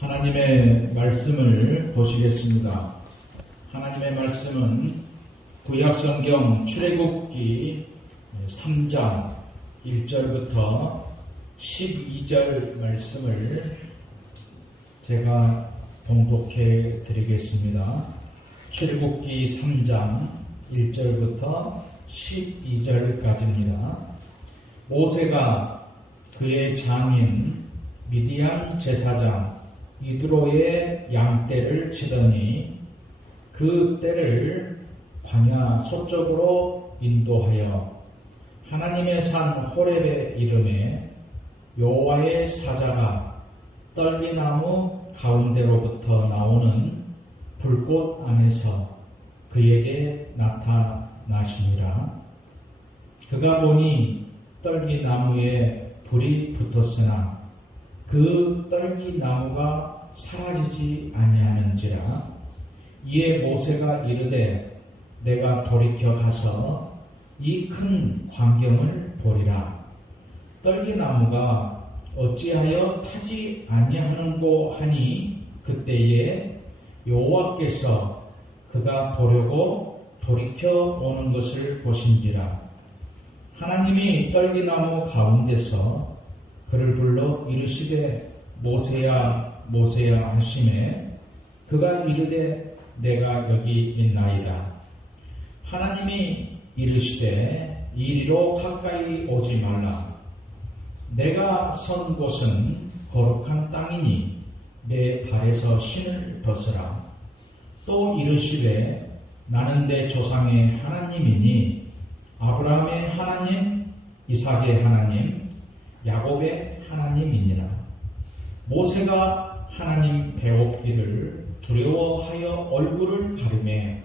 하나님의 말씀을 보시겠습니다. 하나님의 말씀은 구약성경 출애굽기 3장 1절부터 12절 말씀을 제가 봉독해 드리겠습니다. 출애굽기 3장 1절부터 12절까지입니다. 모세가 그의 장인 미디안 제사장 이드로의 양떼를 치더니 그 떼를 광야 서쪽으로 인도하여 하나님의 산 호렙에 이르매 여호와의 사자가 떨기나무 가운데로부터 나오는 불꽃 안에서 그에게 나타나시니라. 그가 보니 떨기나무에 불이 붙었으나 그 떨기나무가 사라지지 아니하는지라. 이에 모세가 이르되 내가 돌이켜 가서 이 큰 광경을 보리라. 떨기나무가 어찌하여 타지 아니하는고 하니 그때에 여호와께서 그가 보려고 돌이켜 오는 것을 보신지라. 하나님이 떨기나무 가운데서 그를 불러 이르시되 모세야 모세야 하시매 그가 이르되 내가 여기 있나이다. 하나님이 이르시되 이리로 가까이 오지 말라. 내가 선 곳은 거룩한 땅이니 내 발에서 신을 벗으라. 또 이르시되 나는 내 조상의 하나님이니 아브라함의 하나님, 이삭의 하나님, 야곱의 하나님이니라. 모세가 하나님 배웁기를 두려워하여 얼굴을 가리매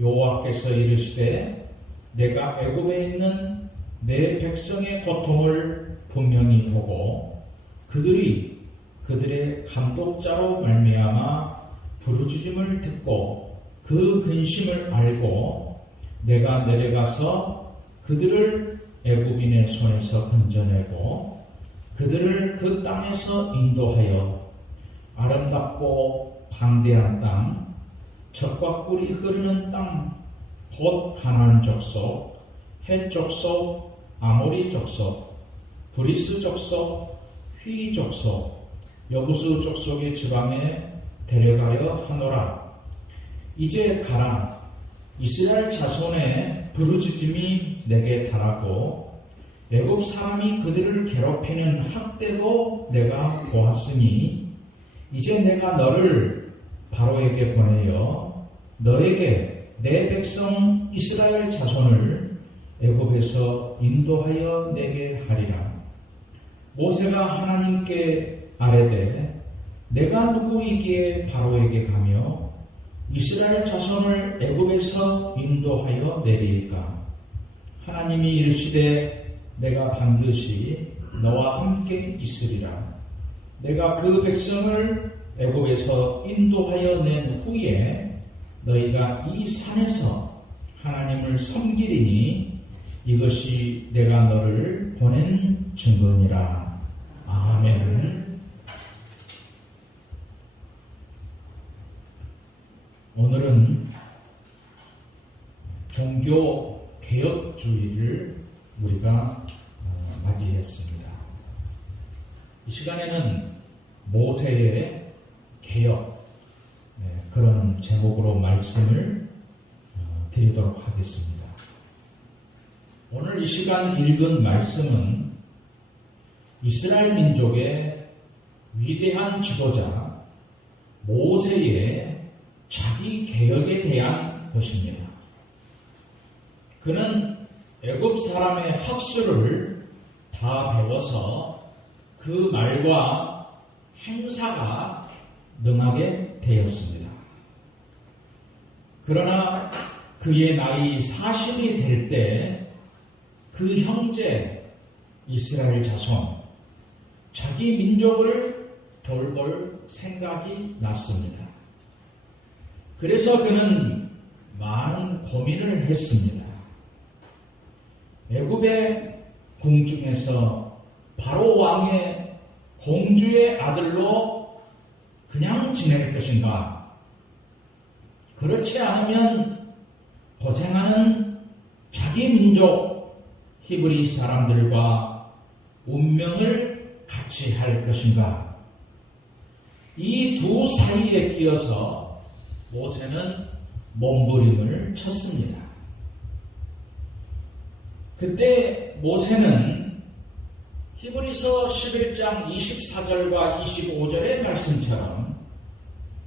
여호와께서 이르시되 내가 애굽에 있는 내 백성의 고통을 분명히 보고 그들의 감독자로 말미암아 부르짖음을 듣고 그 근심을 알고 내가 내려가서 그들을 애굽인의 손에서 건져내고 그들을 그 땅에서 인도하여 아름답고 광대한 땅, 젖과 꿀이 흐르는 땅, 곧 가나안 족속, 헷 족속, 아모리 족속, 브리스 족속, 휘 족속, 여부수 족속의 지방에 데려가려 하노라. 이제 가라. 이스라엘 자손의 부르짖음이 내게 달하고 애굽 사람이 그들을 괴롭히는 학대도 내가 보았으니 이제 내가 너를 바로에게 보내어 너에게 내 백성 이스라엘 자손을 애굽에서 인도하여 내게 하리라. 모세가 하나님께 아뢰되 내가 누구이기에 바로에게 가며 이스라엘 자손을 애굽에서 인도하여 내리일까? 하나님이 이르시되 내가 반드시 너와 함께 있으리라. 내가 그 백성을 애굽에서 인도하여 낸 후에 너희가 이 산에서 하나님을 섬기리니 이것이 내가 너를 보낸 증거니라. 아멘. 오늘은 종교 개혁주의를 우리가 맞이했습니다. 이 시간에는 모세의 개혁, 그런 제목으로 말씀을 드리도록 하겠습니다. 오늘 이 시간 읽은 말씀은 이스라엘 민족의 위대한 지도자 모세의 자기 개혁에 대한 것입니다. 그는 애굽 사람의 학술을 다 배워서 그 말과 행사가 능하게 되었습니다. 그러나 그의 나이 40이 될 때 그 형제 이스라엘 자손, 자기 민족을 돌볼 생각이 났습니다. 그래서 그는 많은 고민을 했습니다. 애굽의 궁중에서 바로 왕의 공주의 아들로 그냥 지낼 것인가? 그렇지 않으면 고생하는 자기 민족 히브리 사람들과 운명을 같이 할 것인가? 이 두 사이에 끼어서 모세는 몸부림을 쳤습니다. 그때 모세는 히브리서 11장 24절과 25절의 말씀처럼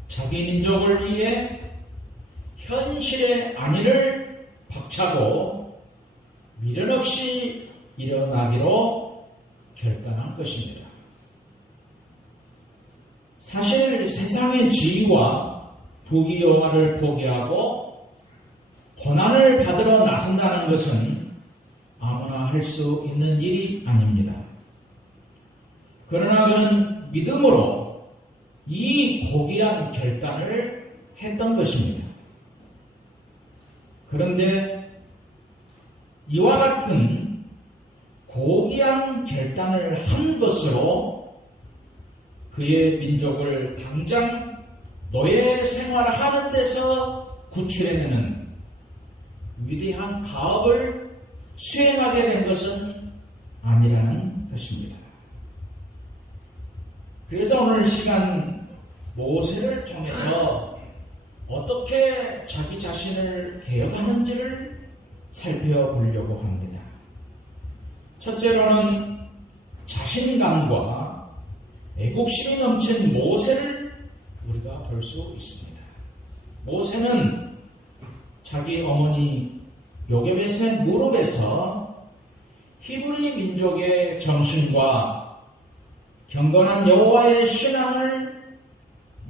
자기 민족을 위해 현실의 안위를 박차고 미련 없이 일어나기로 결단한 것입니다. 사실 세상의 지위와 부귀영화를 포기하고 고난을 받으러 나선다는 것은 아무나 할 수 있는 일이 아닙니다. 그러나 그는 믿음으로 이 고귀한 결단을 했던 것입니다. 그런데 이와 같은 고귀한 결단을 한 것으로 그의 민족을 당장 노예 생활하는 데서 구출해내는 위대한 가업을 수행하게 된 것은 아니라는 것입니다. 그래서 오늘 시간 모세를 통해서 어떻게 자기 자신을 개혁하는지를 살펴보려고 합니다. 첫째로는 자신감과 애국심이 넘친 모세를 우리가 볼 수 있습니다. 모세는 자기 어머니 요게벳의 무릎에서 히브리 민족의 정신과 경건한 여호와의 신앙을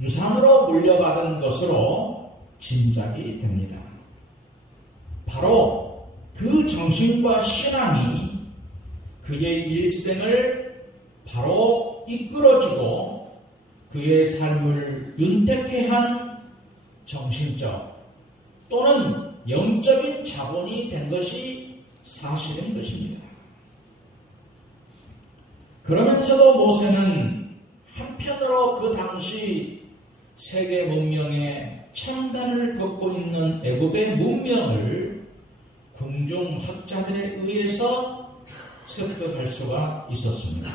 유산으로 물려받은 것으로 짐작이 됩니다. 바로 그 정신과 신앙이 그의 일생을 바로 이끌어주고 그의 삶을 윤택케 한 정신적 또는 영적인 자본이 된 것이 사실인 것입니다. 그러면서도 모세는 한편으로 그 당시 세계 문명의 창단을 걷고 있는 애굽의 문명을 궁중 학자들에 의해서 습득할 수가 있었습니다.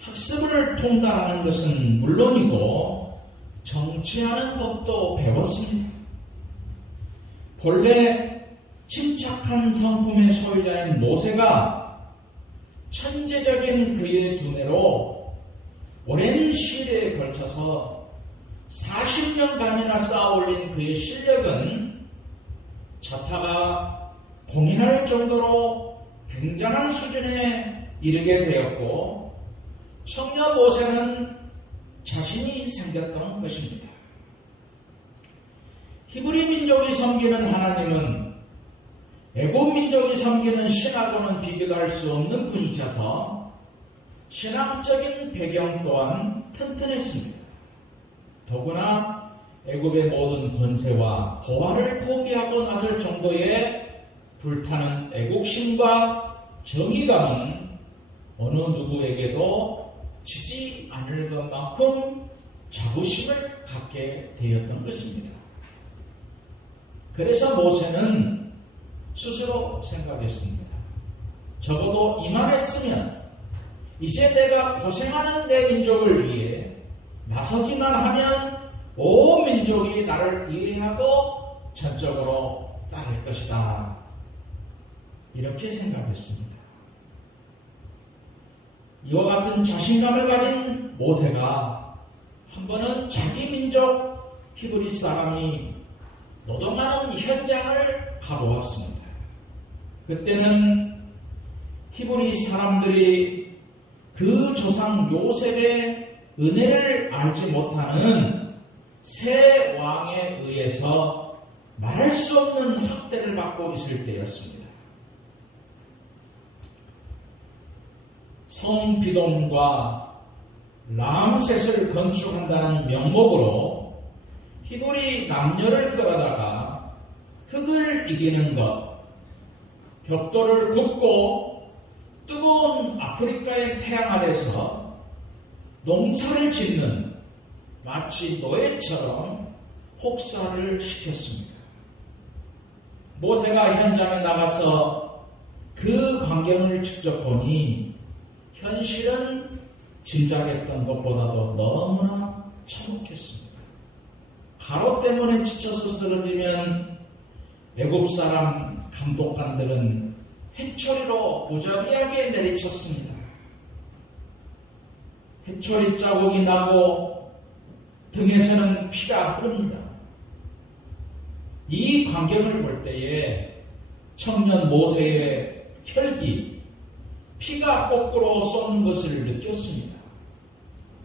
학습을 통달하는 것은 물론이고 정치하는 법도 배웠습니다. 본래 침착한 성품의 소유자인 모세가 천재적인 그의 두뇌로 오랜 시대에 걸쳐서 40년간이나 쌓아올린 그의 실력은 자타가 고민할 정도로 굉장한 수준에 이르게 되었고 청년 모세는 자신이 생겼던 것입니다. 히브리 민족이 섬기는 하나님은 애굽 민족이 섬기는 신하고는 비교할 수 없는 분이셔서 신앙적인 배경 또한 튼튼했습니다. 더구나 애굽의 모든 권세와 보화를 포기하고 나설 정도의 불타는 애국심과 정의감은 어느 누구에게도 지지 않을 것만큼 자부심을 갖게 되었던 것입니다. 그래서 모세는 스스로 생각했습니다. 적어도 이만했으면 이제 내가 고생하는 내 민족을 위해 나서기만 하면 온 민족이 나를 이해하고 전적으로 따를 것이다. 이렇게 생각했습니다. 이와 같은 자신감을 가진 모세가 한 번은 자기 민족 히브리 사람이 노동하는 현장을 가보았습니다. 그때는 히브리 사람들이 그 조상 요셉의 은혜를 알지 못하는 새 왕에 의해서 말할 수 없는 학대를 받고 있을 때였습니다. 성 비돔과 람셋을 건축한다는 명목으로 히브리 남녀를 끌어다가 흙을 이기는 것, 벽돌을 굽고 뜨거운 아프리카의 태양 아래서 농사를 짓는 마치 노예처럼 혹사를 시켰습니다. 모세가 현장에 나가서 그 광경을 직접 보니 현실은 짐작했던 것보다도 너무나 참혹했습니다. 가로 때문에 지쳐서 쓰러지면 애굽 사람 감독관들은 해초리로 무자비하게 내리쳤습니다. 해초리 자국이 나고 등에서는 피가 흐릅니다. 이 광경을 볼 때에 청년 모세의 혈기, 피가 거꾸로 쏟는 것을 느꼈습니다.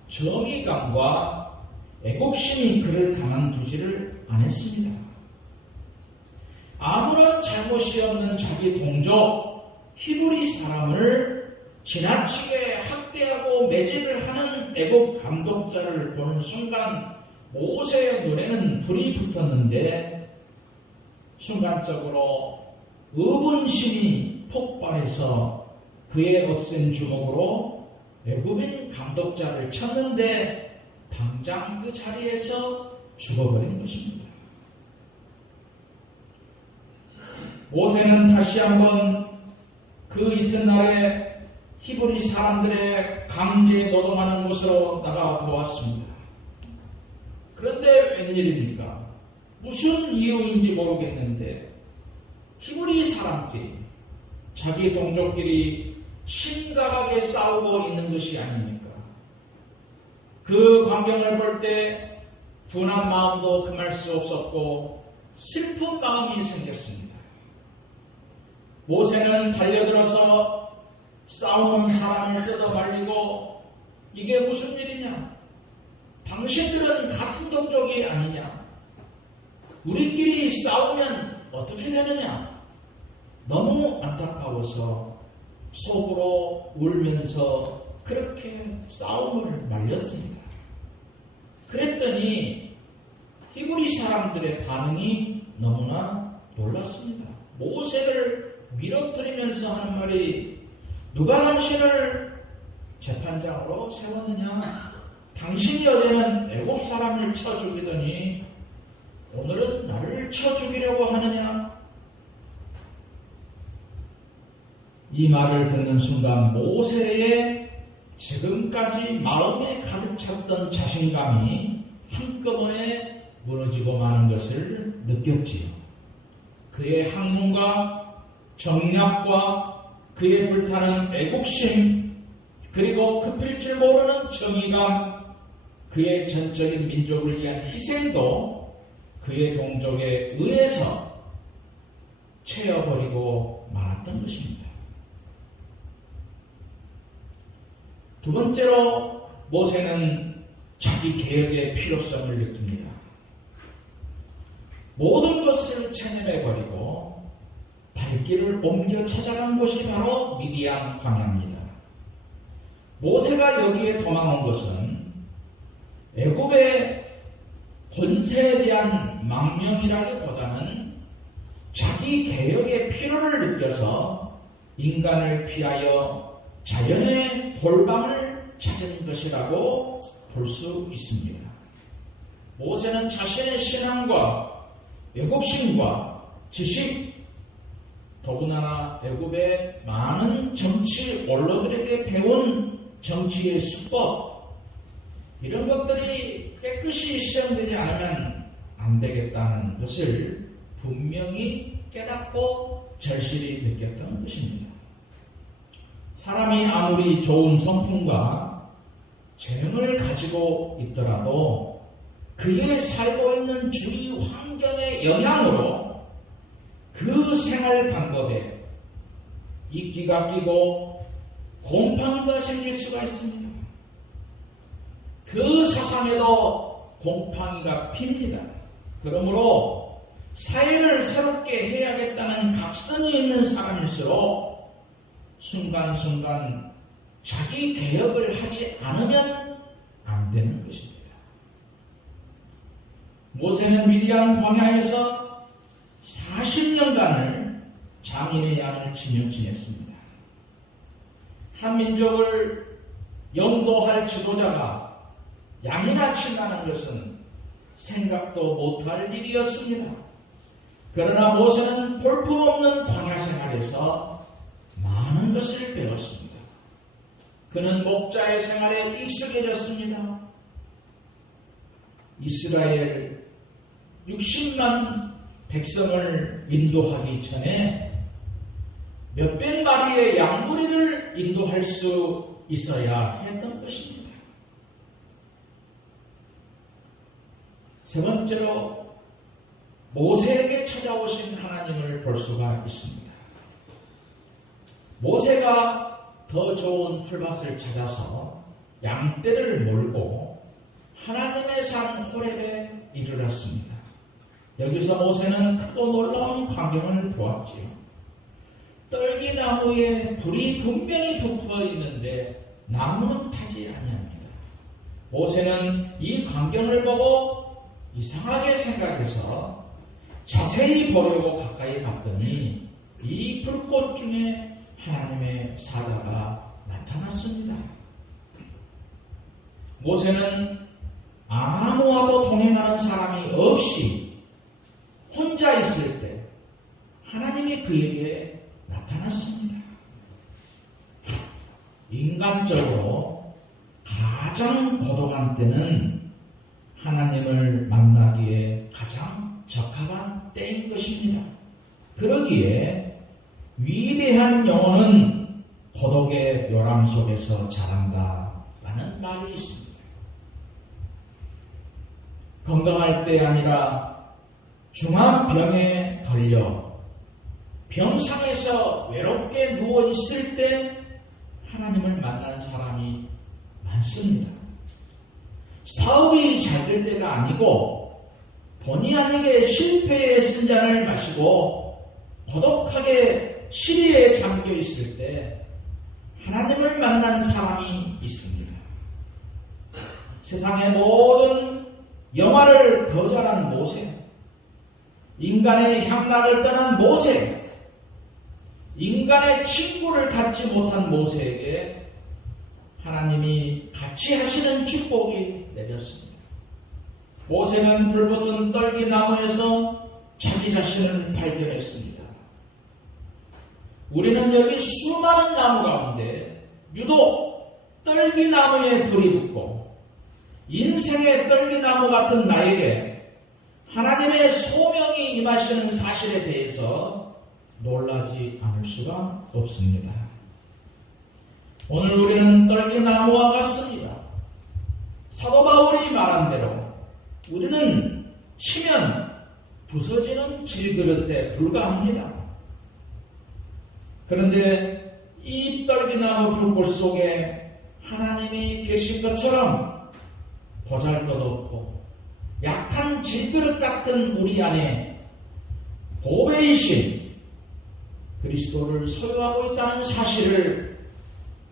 정의감과 애국심이 그를 가만두지를 않았습니다. 아무런 잘못이 없는 자기 동족 히브리 사람을 지나치게 학대하고 매질을 하는 애국 감독자를 보는 순간 모세의 눈에는 불이 붙었는데 순간적으로 의분심이 폭발해서 그의 거센 주먹으로 애굽인 감독자를 쳤는데 당장 그 자리에서 죽어버린 것입니다. 모세는 다시 한번 그 이튿날에 히브리 사람들의 강제 노동하는 곳으로 나가 보았습니다. 그런데 웬일입니까? 무슨 이유인지 모르겠는데 히브리 사람끼리 자기 동족끼리 심각하게 싸우고 있는 것이 아닙니까? 그 광경을 볼 때 분한 마음도 금할 수 없었고 슬픈 마음이 생겼습니다. 모세는 달려들어서 싸우는 사람을 뜯어 말리고 이게 무슨 일이냐? 당신들은 같은 동족이 아니냐? 우리끼리 싸우면 어떻게 되느냐? 너무 안타까워서 속으로 울면서 그렇게 싸움을 말렸습니다. 그랬더니 히브리 사람들의 반응이 너무나 놀랐습니다. 모세를 밀어뜨리면서 하는 말이 누가 당신을 재판장으로 세웠느냐? 당신이 어제는 애굽 사람을 쳐 죽이더니 오늘은 나를 쳐 죽이려고 하느냐? 이 말을 듣는 순간 모세의 지금까지 마음에 가득 찼던 자신감이 한꺼번에 무너지고 마는 것을 느꼈지요. 그의 학문과 정략과 그의 불타는 애국심, 그리고 급힐 줄 모르는 정의감, 그의 전적인 민족을 위한 희생도 그의 동족에 의해서 채워버리고 말았던 것입니다. 두 번째로 모세는 자기 개혁의 필요성을 느낍니다. 모든 것을 체념해버리고 발길을 옮겨 찾아간 곳이 바로 미디안 광야입니다. 모세가 여기에 도망온 것은 애굽의 권세에 대한 망명이라기보다는 자기 개혁의 필요를 느껴서 인간을 피하여 자연의 골방을 찾은 것이라고 볼 수 있습니다. 모세는 자신의 신앙과 애국심과 지식, 더군다나 애굽의 많은 정치 원로들에게 배운 정치의 수법, 이런 것들이 깨끗이 실현되지 않으면 안 되겠다는 것을 분명히 깨닫고 절실히 느꼈던 것입니다. 사람이 아무리 좋은 성품과 재능을 가지고 있더라도 그의 살고 있는 주위 환경의 영향으로 그 생활 방법에 이끼가 끼고 곰팡이가 생길 수가 있습니다. 그 사상에도 곰팡이가 핍니다. 그러므로 사회를 새롭게 해야겠다는 각성이 있는 사람일수록 순간순간 자기 개혁을 하지 않으면 안 되는 것입니다. 모세는 미디안 광야에서 40년간을 장인의 양을 지냈습니다. 한 민족을 영도할 지도자가 양이나 친다는 것은 생각도 못할 일이었습니다. 그러나 모세는 볼품없는 광야 생활에서 많은 것을 배웠습니다. 그는 목자의 생활에 익숙해졌습니다. 이스라엘 60만 백성을 인도하기 전에 몇백 마리의 양무리를 인도할 수 있어야 했던 것입니다. 세 번째로 모세에게 찾아오신 하나님을 볼 수가 있습니다. 모세가 더 좋은 풀밭을 찾아서 양떼를 몰고 하나님의 산 호렙에 이르렀습니다. 여기서 모세는 크고 놀라운 광경을 보았지요. 떨기나무에 불이 분명히 붙어 있는데 나무는 타지 아니합니다. 모세는 이 광경을 보고 이상하게 생각해서 자세히 보려고 가까이 갔더니 이 불꽃 중에 하나님의 사자가 나타났습니다. 모세는 아무와도 동행하는 사람이 없이 혼자 있을 때 하나님이 그에게 나타났습니다. 인간적으로 가장 고독한 때는 하나님을 만나기에 가장 적합한 때인 것입니다. 그러기에 위대한 영혼은 고독의 요람 속에서 자란다라는 말이 있습니다. 건강할 때 아니라 중환병에 걸려 병상에서 외롭게 누워있을 때 하나님을 만난 사람이 많습니다. 사업이 잘 될 때가 아니고 본의 아니게 실패의 쓴잔을 마시고 고독하게 시리에 잠겨 있을 때 하나님을 만난 사람이 있습니다. 세상의 모든 영화를 거절한 모세, 인간의 향락을 떠난 모세, 인간의 친구를 갖지 못한 모세에게 하나님이 같이 하시는 축복이 내렸습니다. 모세는 불붙은 떨기나무에서 자기 자신을 발견했습니다. 우리는 여기 수많은 나무 가운데 유독 떨기나무에 불이 붙고 인생의 떨기나무 같은 나에게 하나님의 소명이 임하시는 사실에 대해서 놀라지 않을 수가 없습니다. 오늘 우리는 떨기나무와 같습니다. 사도 바울이 말한 대로 우리는 치면 부서지는 질그릇에 불과합니다. 그런데 이 떨기나무 불꽃 속에 하나님이 계신 것처럼 보잘것없고 약한 질그릇 같은 우리 안에 보배이신 그리스도를 소유하고 있다는 사실을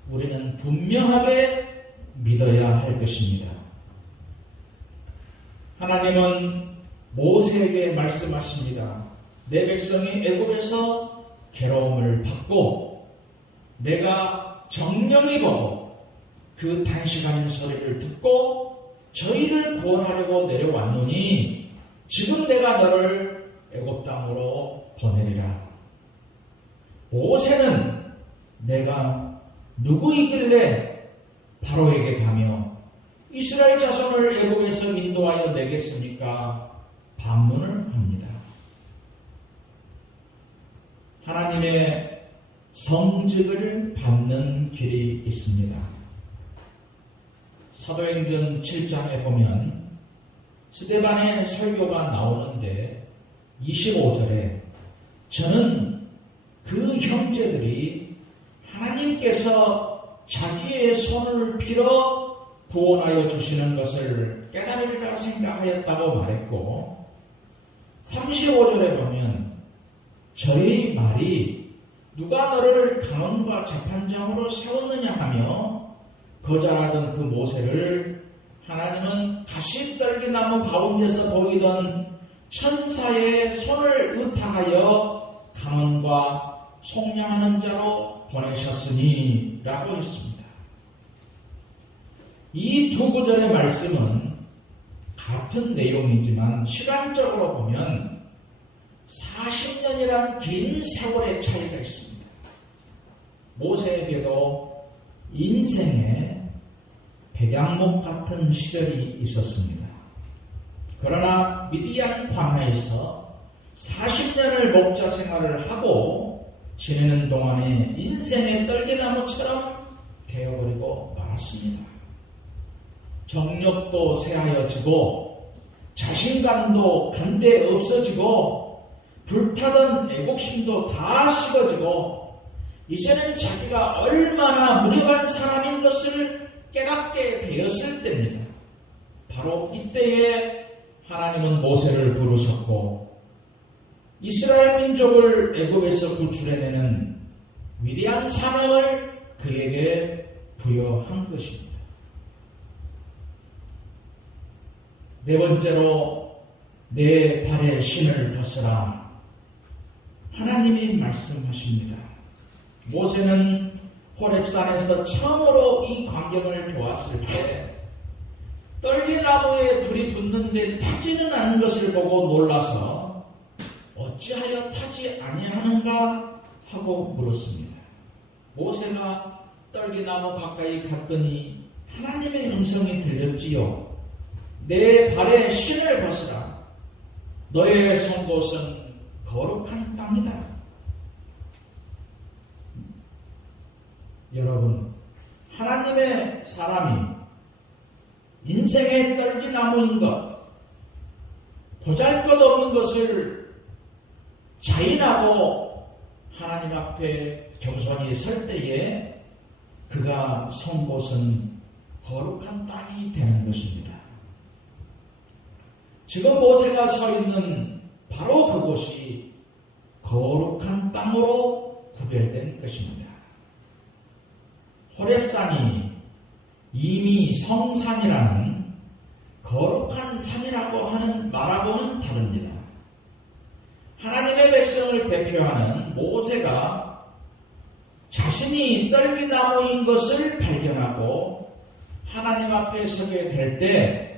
우리는 분명하게 믿어야 할 것입니다. 하나님은 모세에게 말씀하십니다. 내 백성이 애굽에서 괴로움을 받고 내가 정령이 보고 그 단식하는 소리를 듣고 저희를 구원하려고 내려왔노니 지금 내가 너를 애굽 땅으로 보내리라. 모세는 내가 누구이길래 바로에게 가며 이스라엘 자손을 애굽에서 인도하여 내겠습니까? 반문을 합니다. 하나님의 성직을 받는 길이 있습니다. 사도행전 7장에 보면 스데반의 설교가 나오는데 25절에 저는 그 형제들이 하나님께서 자기의 손을 빌어 구원하여 주시는 것을 깨달으리라 생각하였다고 말했고 35절에 보면 저의 말이 누가 너를 간원과 재판장으로 세웠느냐 하며 거절하던 그 모세를 하나님은 가시떨기나무 가운데서 보이던 천사의 손을 의탁하여 간원과 속량하는 자로 보내셨으니 라고 했습니다. 이 두 구절의 말씀은 같은 내용이지만 시간적으로 보면 40년이란 긴 세월의 차이가 있습니다. 모세에게도 인생의 백양목 같은 시절이 있었습니다. 그러나 미디안 광야에서 40년을 목자 생활을 하고 지내는 동안에 인생의 떨기나무처럼 되어버리고 말았습니다. 정력도 쇠하여지고 자신감도 간데 없어지고 불타던 애국심도 다 식어지고 이제는 자기가 얼마나 무력한 사람인 것을 깨닫게 되었을 때입니다. 바로 이때에 하나님은 모세를 부르셨고 이스라엘 민족을 애굽에서 구출해내는 위대한 사명을 그에게 부여한 것입니다. 네 번째로 내 발의 신을 벗으라. 하나님이 말씀하십니다. 모세는 호렙산에서 처음으로 이 광경을 보았을 때 떨기나무에 불이 붙는데 타지는 않은 것을 보고 놀라서 어찌하여 타지 아니하는가 하고 물었습니다. 모세가 떨기나무 가까이 갔더니 하나님의 음성이 들렸지요. 내 발에 신을 벗으라. 너의 선 곳은 거룩한 땅이다. 여러분, 하나님의 사람이 인생의 떨기나무인 것, 보잘것없는 것을 자인하고 하나님 앞에 겸손히 설 때에 그가 선 곳은 거룩한 땅이 되는 것입니다. 지금 모세가 서 있는 바로 그곳이 거룩한 땅으로 구별된 것입니다. 호렙산이 이미 성산이라는 거룩한 산이라고 하는 말하고는 다릅니다. 하나님의 백성을 대표하는 모세가 자신이 떨기나무인 것을 발견하고 하나님 앞에 서게 될 때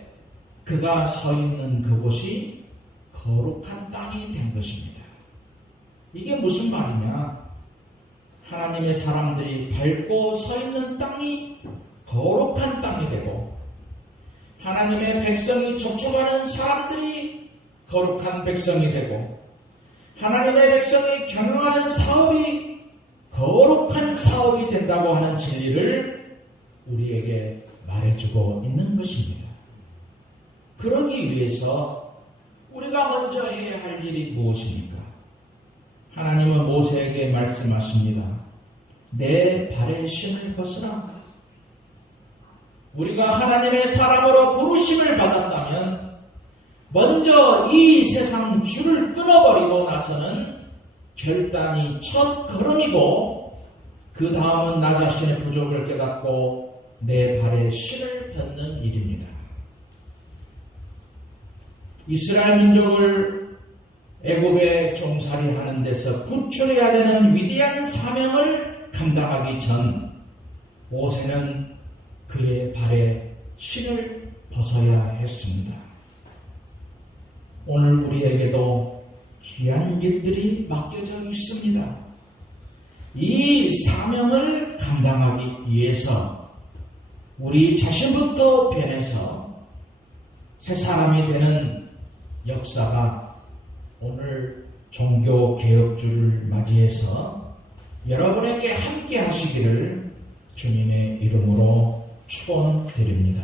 그가 서 있는 그곳이 거룩한 땅이 된 것입니다. 이게 무슨 말이냐? 하나님의 사람들이 밟고 서 있는 땅이 거룩한 땅이 되고 하나님의 백성이 접촉하는 사람들이 거룩한 백성이 되고 하나님의 백성이 경영하는 사업이 거룩한 사업이 된다고 하는 진리를 우리에게 말해주고 있는 것입니다. 그러기 위해서 우리가 먼저 해야 할 일이 무엇입니까? 하나님은 모세에게 말씀하십니다. 내 발의 신을 벗으라. 우리가 하나님의 사람으로 부르심을 받았다면 먼저 이 세상 줄을 끊어버리고 나서는 결단이 첫 걸음이고 그 다음은 나 자신의 부족을 깨닫고 내 발에 신을 벗는 일입니다. 이스라엘 민족을 애굽에 종살이 하는 데서 구출해야 되는 위대한 사명을 감당하기 전 모세는 그의 발에 신을 벗어야 했습니다. 오늘 우리에게도 귀한 일들이 맡겨져 있습니다. 이 사명을 감당하기 위해서 우리 자신부터 변해서 새 사람이 되는 역사가 오늘 종교개혁주를 맞이해서 여러분에게 함께 하시기를 주님의 이름으로 축원드립니다.